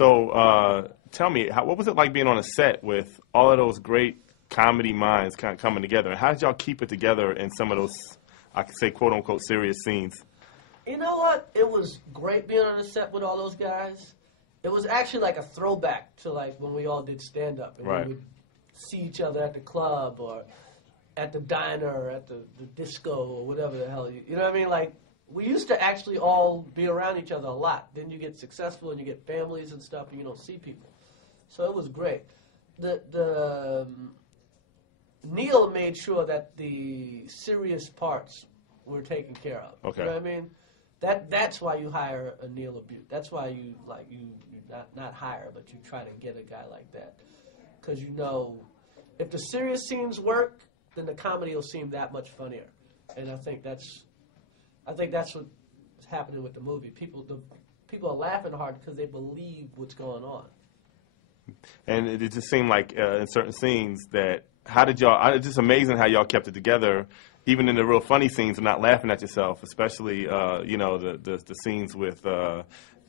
So tell me, what was it like being on a set with all of those great comedy minds kind of coming together? And how did y'all keep it together in some of those, I could say, quote unquote, serious scenes? You know what? It was great being on the set with all those guys. It was actually like a throwback to like when we all did stand up and Right. we would see each other at the club or at the diner or at the disco or whatever the hell you know what I mean? Like we used to actually all be around each other a lot. Then you get successful and you get families and stuff and you don't see people. So it was great. Neil made sure that the serious parts were taken care of. Okay. You know what I mean? That's why you hire a Neil Abute. That's why you not hire, but you try to get a guy like that. Because you know, if the serious scenes work, then the comedy will seem that much funnier. And I think that's what's happening with the movie. People are laughing hard because they believe what's going on. And it just seemed like in certain scenes that, how did y'all, it's just amazing how y'all kept it together, even in the real funny scenes and not laughing at yourself, especially, you know, the scenes with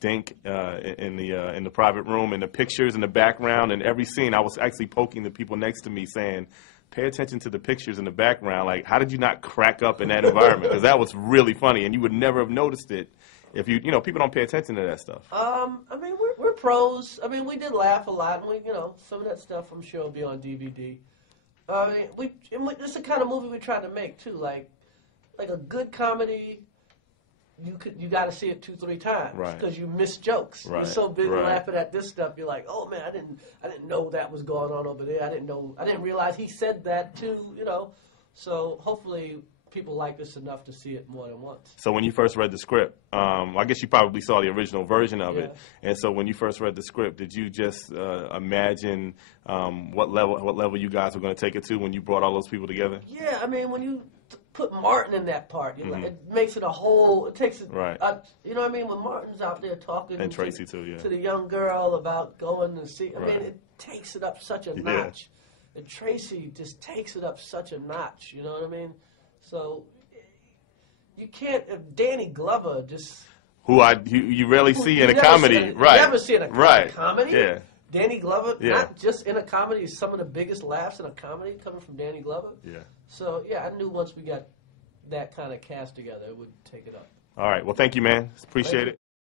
Dink in the private room and the pictures in the background and every scene. I was actually poking the people next to me saying, pay attention to the pictures in the background. Like, how did you not crack up in that environment? Because that was really funny, and you would never have noticed it if you know, people don't pay attention to that stuff. I mean, we're pros. I mean, we did laugh a lot, and you know, some of that stuff I'm sure will be on DVD. I mean, it's the kind of movie we're trying to make too. Like a good comedy, you got to see it 2-3 times because you miss jokes. Right. You're so busy Right. laughing at this stuff, you're like, oh man, I didn't know that was going on over there. I didn't realize he said that too. You know, so hopefully people like this enough to see it more than once. So when you first read the script, I guess you probably saw the original version of it. And so when you first read the script, did you just imagine what level you guys were going to take it to when you brought all those people together? Yeah, I mean, when you put Martin in that part, like, it makes it a whole. It takes it. Right. You know what I mean? When Martin's out there talking And Tracy too, yeah. to the young girl about going to see. I Right. mean, it takes it up such a notch. And Tracy just takes it up such a notch. You know what I mean? So you can't. If Danny Glover just you rarely see in a comedy, right? You never see in a comedy. Yeah. Danny Glover, not just in a comedy, some of the biggest laughs in a comedy coming from Danny Glover. Yeah. So yeah, I knew once we got that kind of cast together, it would take it up. All right. Well, thank you, man. Appreciate it.